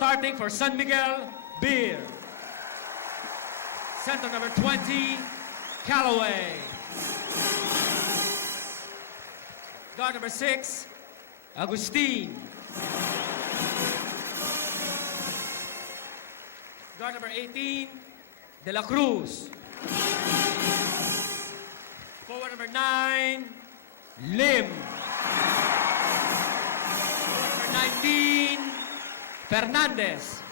starting for San Miguel Beer. Center number 20, Callaway. Guard number 6, Agustin. Guard number 18, De La Cruz. Forward number 9, Lim. Number 19, Fernandez.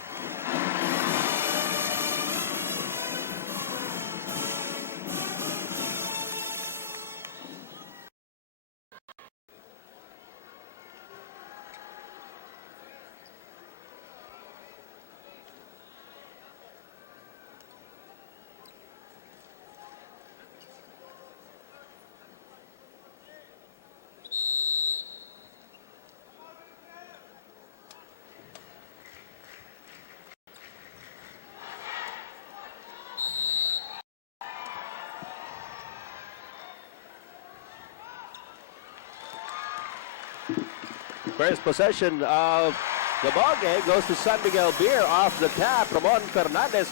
First possession of the ball game goes to San Miguel Beer off the tap. Ramon Fernandez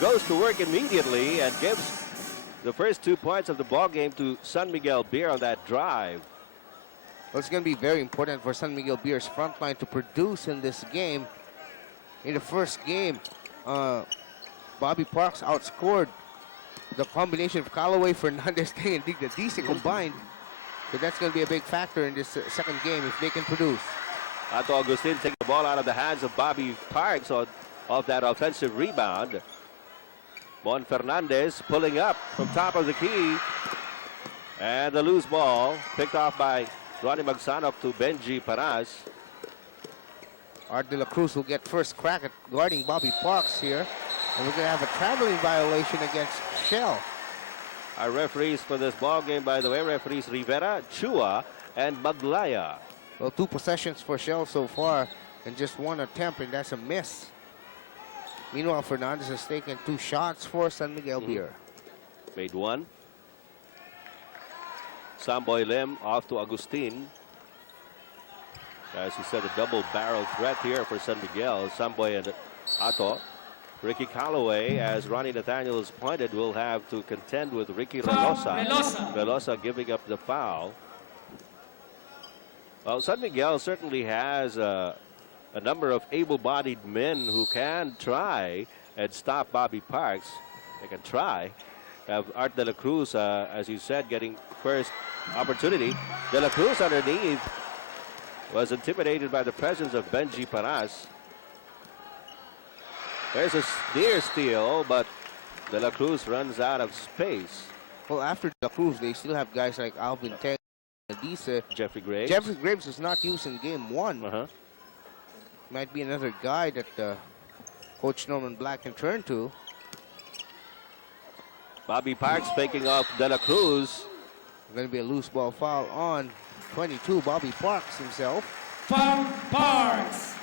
goes to work immediately and gives the first 2 points of the ball game to San Miguel Beer on that drive. Well, it's going to be very important for San Miguel Beer's front line to produce in this game. In the first game, Bobby Parks outscored the combination of Callaway, Fernandez, and Digna Dice combined. So that's going to be a big factor in this second game if they can produce. Ato Agustin taking the ball out of the hands of Bobby Parks off that offensive rebound. Mon Fernandez pulling up from top of the key. And the loose ball picked off by Ronnie Magsanok to Benji Paras. Art De La Cruz will get first crack at guarding Bobby Parks here. And we're going to have a traveling violation against Shell. Our referees for this ball game, by the way, referees Rivera, Chua, and Maglaya. Well, 2 possessions for Shell so far, and just 1 attempt, and that's a miss. Meanwhile, Fernandez has taken 2 shots for San Miguel Beer. Made 1. Samboy Lim off to Agustin. As you said, a double-barrel threat here for San Miguel. Samboy and Ato. Ricky Callaway, as Ronnie Nathaniel pointed, will have to contend with Ricky Relosa. Relosa giving up the foul. Well, San Miguel certainly has a number of able-bodied men who can try and stop Bobby Parks. They can try. Have Art De La Cruz, as you said, getting first opportunity. De La Cruz underneath was intimidated by the presence of Benji Paras. There's a near steal, but De La Cruz runs out of space. Well, after De La Cruz, they still have guys like Alvin Teng, Dice. Jeffrey Graves. Jeffrey Graves was not used in game 1. Might be another guy that Coach Norman Black can turn to. Bobby Parks faking off De La Cruz. Going to be a loose ball foul on 22, Bobby Parks himself. Foul Parks.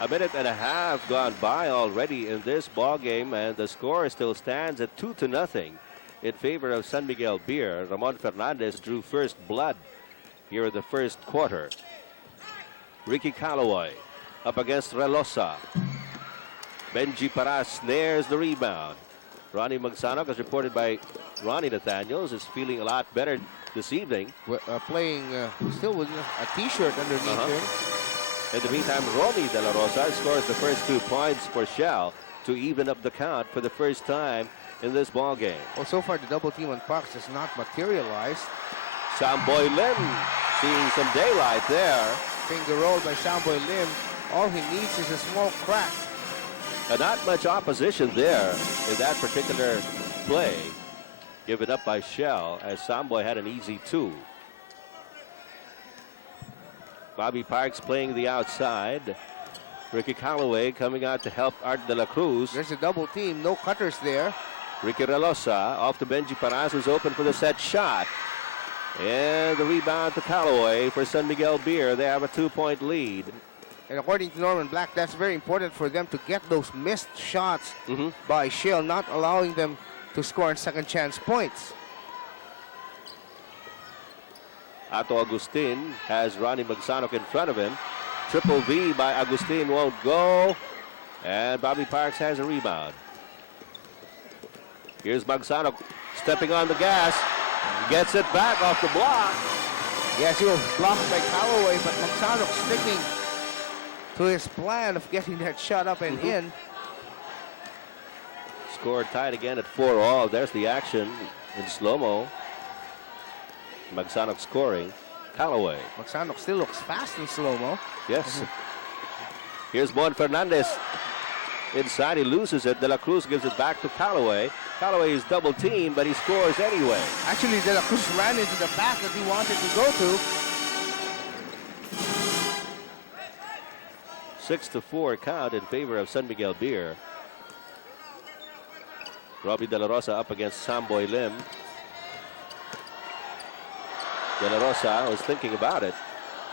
A minute and a half gone by already in this ball game, and the score still stands at 2-0 in favor of San Miguel Beer. Ramon Fernandez drew first blood here in the first quarter. Ricky Callaway up against Relosa. Benji Paras snares the rebound. Ronnie Magsanok, as reported by Ronnie Nathaniels, is feeling a lot better this evening. Playing still with a t-shirt underneath him. In the meantime, Romy De La Rosa scores the first 2 points for Shell to even up the count for the first time in this ball game. Well, so far the double team on Parks has not materialized. Samboy Lim seeing some daylight there. Finger roll by Samboy Lim. All he needs is a small crack. Not much opposition there in that particular play. Given up by Shell as Samboy had an easy 2. Bobby Parks playing the outside. Ricky Callaway coming out to help Art De La Cruz. There's a double team, no cutters there. Ricky Relosa off to Benji Paras, who's open for the set shot. And the rebound to Callaway for San Miguel Beer. They have a 2-point lead. And according to Norman Black, that's very important for them to get those missed shots by Shell, not allowing them to score on second chance points. Ato Agustin has Ronnie Magsanok in front of him. Triple V by Agustin won't go. And Bobby Parks has a rebound. Here's Magsanok stepping on the gas. Gets it back off the block. Yes, he was blocked by Callaway, but Magsanok sticking to his plan of getting that shot up and in. Score tied again at 4-all. There's the action in slow-mo. Magsanok scoring. Callaway. Magsanok still looks fast in slow-mo. Yes. Here's Mon Fernandez. Inside, he loses it. De La Cruz gives it back to Callaway. Callaway is double teamed, but he scores anyway. Actually, De La Cruz ran into the path that he wanted to go to. 6-4 count in favor of San Miguel Beer. Robbie De La Rosa up against Samboy Lim. De La Rosa was thinking about it,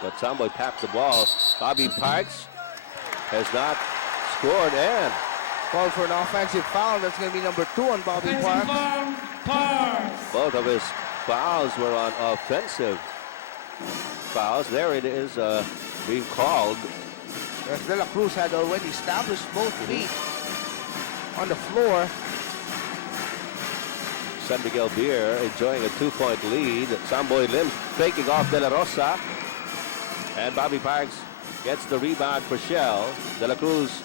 but Samboy tapped the ball. Bobby Parks has not scored and Called for an offensive foul. That's going to be number 2 on Bobby Offensive Parks. foul, Parks. both of his fouls were on offensive fouls. There it is being called. As De La Cruz had already established both feet on the floor. San Miguel Beer enjoying a 2-point lead. Samboy Lim faking off De La Rosa. And Bobby Parks gets the rebound for Shell. De La Cruz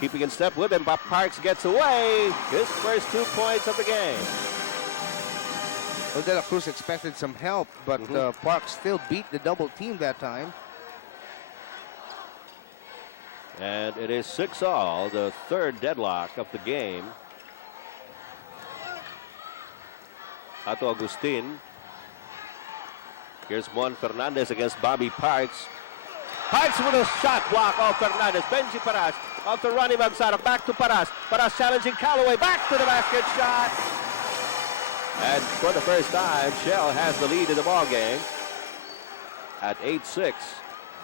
keeping in step with him, but Parks gets away. His first 2 points of the game. Well, De La Cruz expected some help, but Parks still beat the double team that time. And it is 6-all, the third deadlock of the game. Ato Agustin. Here's Mon Fernandez against Bobby Parks. Parks with a shot block off Fernandez. Benji Paras off the Ronnie Magsanok. Back to Paras. Paras challenging Callaway. Back to the basket shot. And for the first time, Shell has the lead in the ball game at 8-6.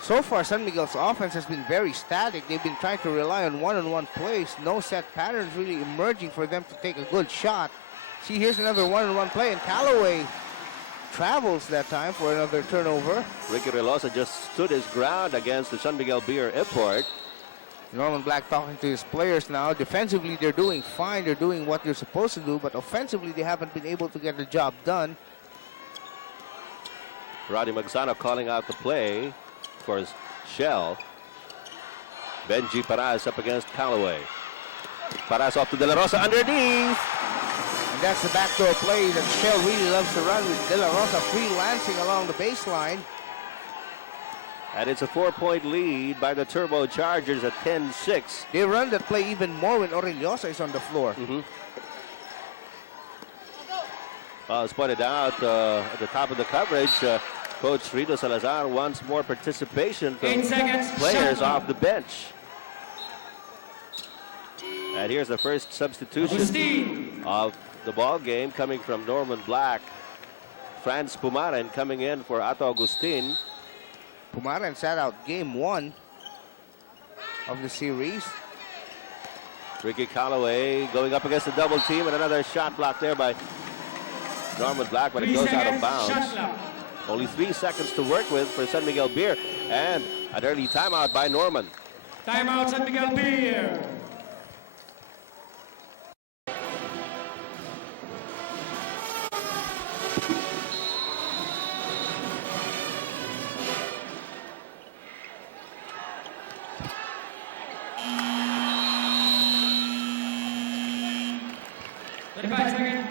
So far, San Miguel's offense has been very static. They've been trying to rely on one-on-one plays. No set patterns really emerging for them to take a good shot. See, here's another one-on-one play, and Callaway travels that time for another turnover. Ricky Relosa just stood his ground against the San Miguel Beer import. Norman Black talking to his players now. Defensively, they're doing fine. They're doing what they're supposed to do, but offensively, they haven't been able to get the job done. Roddy Magsanok calling out the play for his Shell. Benji Paras up against Callaway. Paras off to De La Rosa underneath. And that's the backdoor play that Shell really loves to run, with De La Rosa freelancing along the baseline. And it's a 4-point lead by the Turbochargers at 10-6. They run that play even more when Orellosa is on the floor. As pointed out at the top of the coverage, Coach Rito Salazar wants more participation from 8 seconds. players Shot off the bench. And here's the first substitution Agustin. of the ball game coming from Norman Black. Franz Pumaren coming in for Ato Agustin. Pumaren sat out game 1 of the series. Ricky Callaway going up against the double team, and another shot block there by Norman Black, but it 3 goes out of seconds. bounds. Shot clock. Only 3 seconds to work with for San Miguel Beer, and an early timeout by Norman. Timeout San Miguel Beer.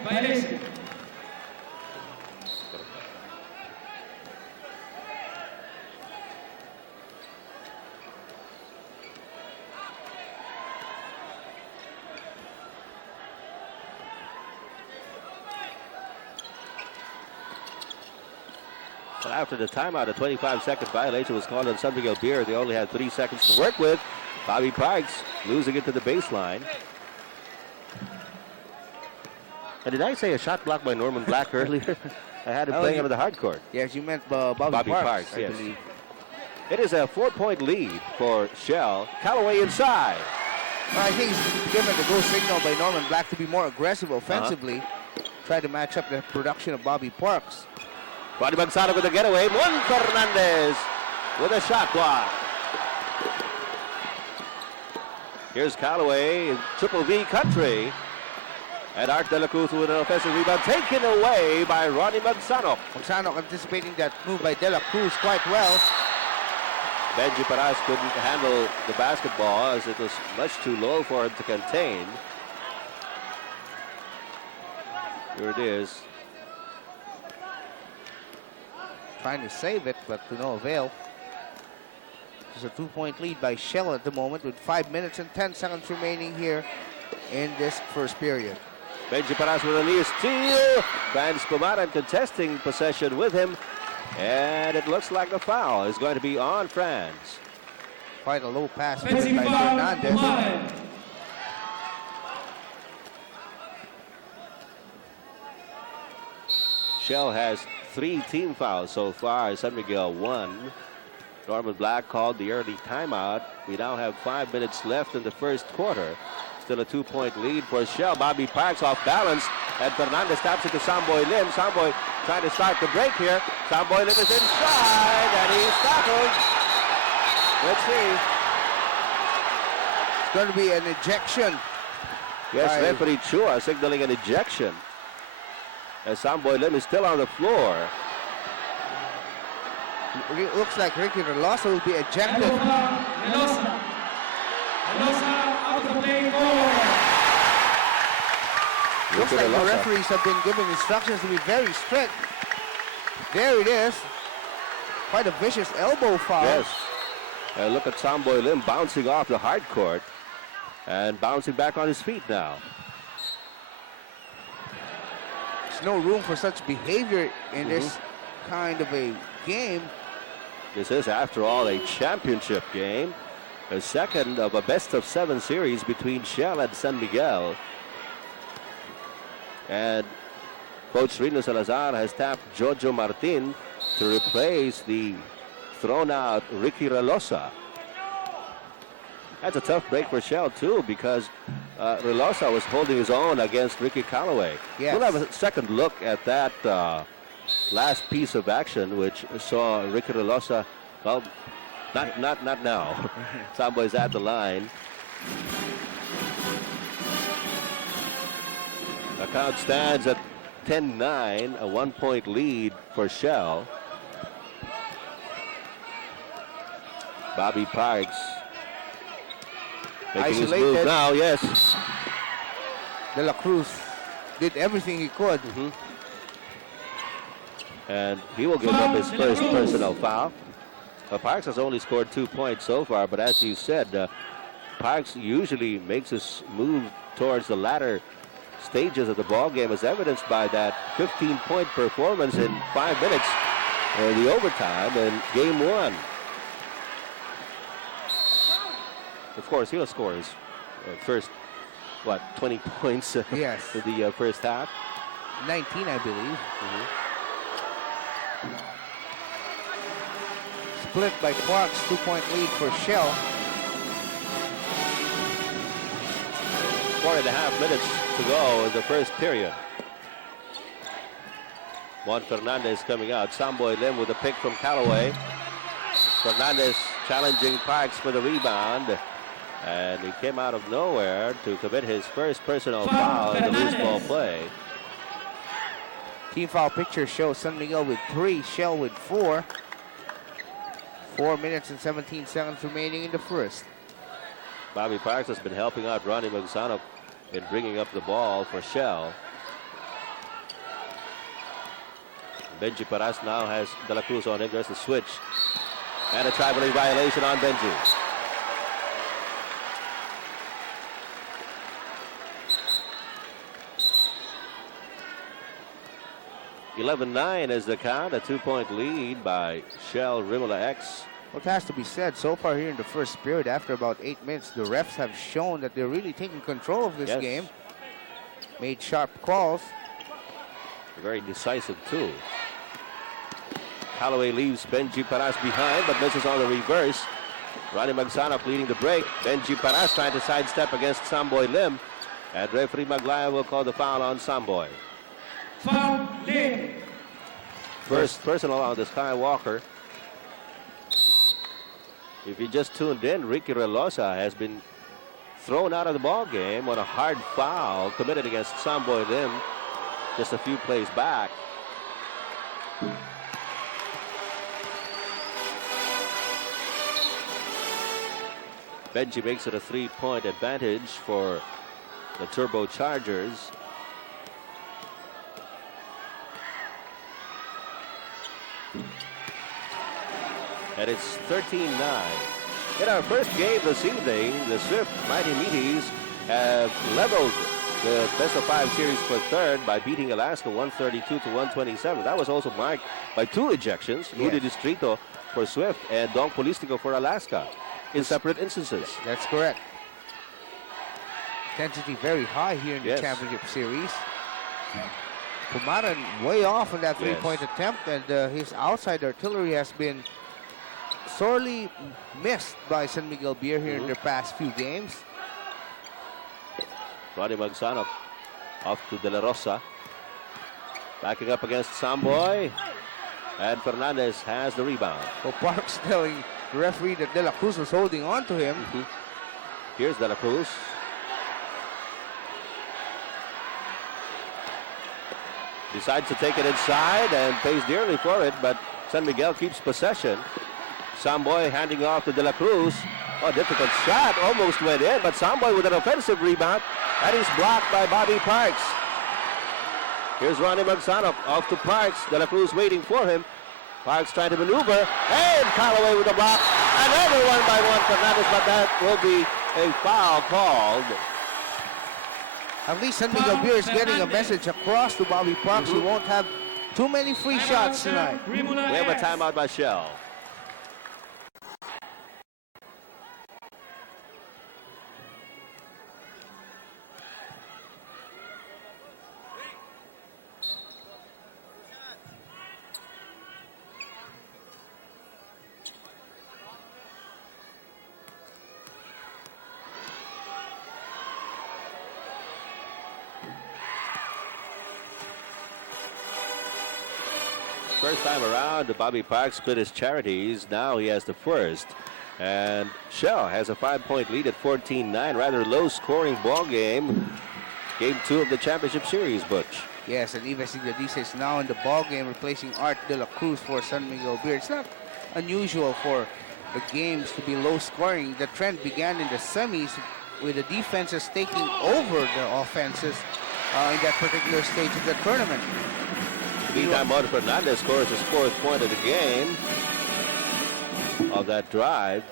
Violation. But after the timeout, a 25-second violation was called on San Miguel Beer. They only had 3 seconds to work with. Bobby Parks losing it to the baseline. And did I say a shot block by Norman Black earlier? I had him playing under the hard court. Yes, you meant Bobby Parks, I yes. believe. It is a 4-point lead for Shell. Callaway inside. Well, I think it's given the go signal by Norman Black to be more aggressive offensively. Try to match up the production of Bobby Parks. Roddy Magsanok with a getaway. Mon Fernandez with a shot block. Here's Callaway in Triple V country. And Art De La Cruz with an offensive rebound taken away by Ronnie Magsanok. Magsanok anticipating that move by De La Cruz quite well. Benji Paras couldn't handle the basketball as it was much too low for him to contain. Here it is. Trying to save it, but to no avail. There's a 2-point lead by Shell at the moment with 5 minutes and 10 seconds remaining here in this first period. Benji Paras with a near steal. Franz Pumaran contesting possession with him. And it looks like the foul is going to be on Franz. Quite a low pass by Offensive foul, Fernandez. Pumaran. Shell has 3 team fouls so far. San Miguel 1. Norman Black called the early timeout. We now have 5 minutes left in the first quarter. Still a 2-point lead for Shell. Bobby Parks off balance. And Fernandez taps it to Samboy Lim. Samboy trying to start the break here. Samboy Lim is inside. And he's tackled. Let's see. It's going to be an ejection. Yes, By- referee Chua signaling an ejection. As Samboy Lim is still on the floor. It looks like Ricky Relosa will be ejected. Yellow flag, Relosa. Relosa out of play goal. Looks like the referees have been given instructions to be very strict. There it is. Quite a vicious elbow foul. Yes. Look at Samboy Lim bouncing off the hard court and bouncing back on his feet now. There's no room for such behavior in this kind of a game. This is, after all, a championship game. The second of a best-of-7 series between Shell and San Miguel. And Coach Rino Salazar has tapped Jojo Martin to replace the thrown-out Ricky Relosa. That's a tough break for Shell, too, because Relosa was holding his own against Ricky Callaway. Yes. We'll have a second look at that last piece of action, which saw Ricky Relosa, well, not now. Samboy's at the line. The count stands at 10-9, a 1-point lead for Shell. Bobby Parks making his move Isolated. now, yes. De La Cruz did everything he could. And he will give up his first personal foul. Parks has only scored 2 points so far, but as you said, Parks usually makes his move towards the latter stages of the ball game, as evidenced by that 15-point performance in 5 minutes in the overtime in game 1. Of course, he'll score his first, 20 points Yes. in the first half. 19, I believe. Split by Parks, 2-point lead for Shell. 4.5 minutes to go in the first period. Juan Fernandez coming out. Samboy Lim with a pick from Callaway. Fernandez challenging Parks for the rebound. And he came out of nowhere to commit his first personal foul in the loose ball play. Team foul picture shows San Miguel with 3, Shell with 4. 4 minutes and 17 seconds remaining in the first. Bobby Parks has been helping out Ronnie Magsanok in bringing up the ball for Shell. Benji Paras now has De La Cruz on him. There's the switch. And a traveling violation on Benji. (11-9) is the count. A 2-point lead by Shell Rimula X. What has to be said, so far here in the first period, after about 8 minutes, the refs have shown that they're really taking control of this Yes. game. Made sharp calls. Very decisive, too. Callaway leaves Benji Paras behind, but misses on the reverse. Ronnie Magsanok leading the break. Benji Paras trying to sidestep against Samboy Lim. And referee Maglaya will call the foul on Samboy. Foul, Lim. First personal on the Skywalker. If you just tuned in, Ricky Relosa has been thrown out of the ball game on a hard foul committed against Samboy Lim just a few plays back. Benji makes it a 3-point advantage for the Turbochargers. And it's 13-9. In our first game this evening, the Swift Mighty Meaties have leveled the best of 5 series for third by beating Alaska 132 to 127. That was also marked by 2 ejections, Rudy Distrito for Swift and Dong Polistico for Alaska in separate instances. That's correct. Intensity very high here in the Yes. championship series. Pumaran way off on that 3-point attempt, and his outside artillery has been sorely missed by San Miguel Beer here in their past few games. Ronnie Magsanok off to De La Rosa. Backing up against Samboy. And Fernandez has the rebound. Well, Parks telling the referee that De La Cruz was holding on to him. Here's De La Cruz. Decides to take it inside and pays dearly for it, but San Miguel keeps possession. Samboy handing off to De La Cruz. Oh, difficult shot, almost went in, but Samboy with an offensive rebound. That is blocked by Bobby Parks. Here's Ronnie Magsanok off to Parks. De La Cruz waiting for him. Parks trying to maneuver, and Callaway with the block. Another 1-by-1 Fernandez, but that will be a foul called. At least San Miguel Beer is getting a message across to Bobby Parks. He won't have too many free shots tonight. We have a timeout by Shell. First time around, Bobby Parks split his charities. Now he has the first. And Shell has a 5-point lead at 14-9. Rather low-scoring ball game. Game 2 of the championship series, Butch. Yes, and Ives Iglesias is now in the ball game, replacing Art De La Cruz for San Miguel Beer. It's not unusual for the games to be low-scoring. The trend began in the semis with the defenses taking over the offenses in that particular stage of the tournament. Meantime, Mondo Fernandez scores his 4th point of the game of that drive.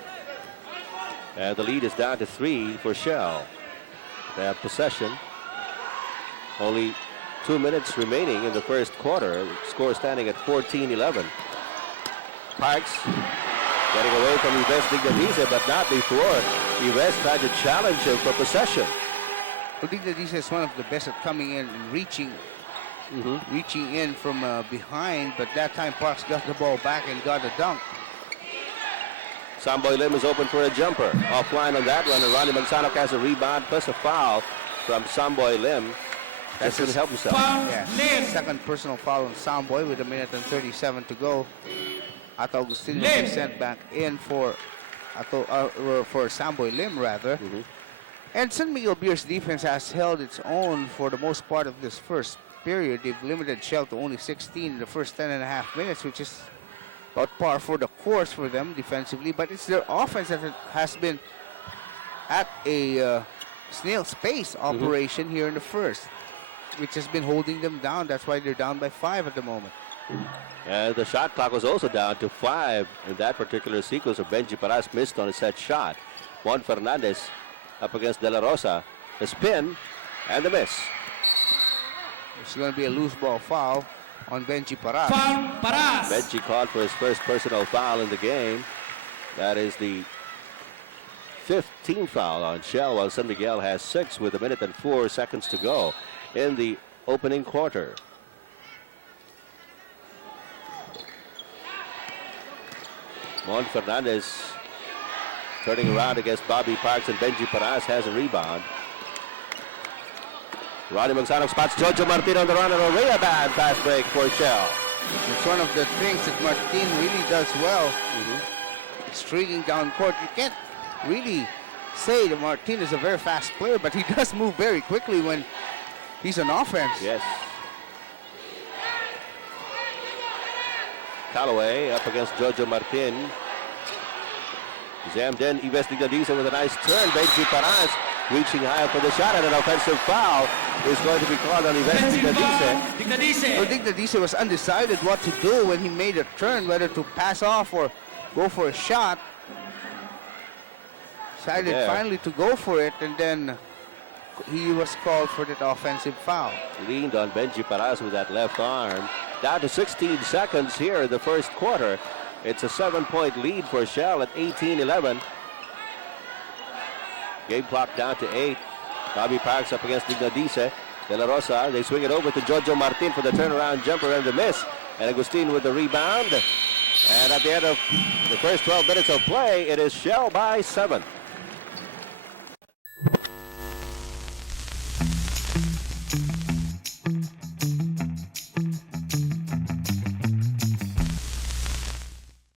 And the lead is down to 3 for Shell. They have possession. Only 2 minutes remaining in the first quarter. Score standing at 14-11. Parks getting away from Ives Dignadiza, but not before Ives tried to challenge him for possession. Dignadiza is one of the best at coming in and reaching in from behind, but that time Parks got the ball back and got a dunk. Samboy Lim is open for a jumper. Offline on that one, and Ronnie Magsanok has a rebound plus a foul from Samboy Lim. That's going to help himself. Yeah, second personal foul on Samboy with 1:37 to go. Ato Agustino is sent back in for Samboy Lim, rather. And San Miguel Beer's defense has held its own for the most part of this first period. They've limited Shell to only 16 in the first 10.5 minutes, which is about par for the course for them defensively. But it's their offense that has been at a snail's pace operation here in the first, which has been holding them down. That's why they're down by 5 at the moment. And the shot clock was also down to 5 in that particular sequence. Benji Paras missed on a set shot. Juan Fernandez up against De La Rosa. The spin and the miss. It's going to be a loose ball foul on Benji Paras. Benji called for his first personal foul in the game. That is the 5th team foul on Shell, while San Miguel has 6 with 1:04 to go in the opening quarter. Juan Fernandez turning around against Bobby Parks, and Benji Paras has a rebound. Ronnie Magsanok spots Jojo Martin on the run, and a really bad fast break for Shell. It's one of the things that Martin really does well. Streaking down court. You can't really say that Martin is a very fast player, but he does move very quickly when he's on offense. Yes. Callaway up against Jojo Martin. Zam then Ives Dignadisa with a nice turn. Benji Paras reaching high for the shot, and an offensive foul is going to be called on Ives Dignadisa. I think that Dignadisa was undecided what to do when he made a turn, whether to pass off or go for a shot. Decided finally to go for it, and then he was called for that offensive foul. Leaned on Benji Paras with that left arm. Down to 16 seconds here in the first quarter. It's a 7-point lead for Shell at 18-11. Game clock down to 8. Bobby Parks up against Dignadisa. De La Rosa, they swing it over to Jojo Martin for the turnaround jumper and the miss. And Agustin with the rebound. And at the end of the first 12 minutes of play, it is Shell by 7.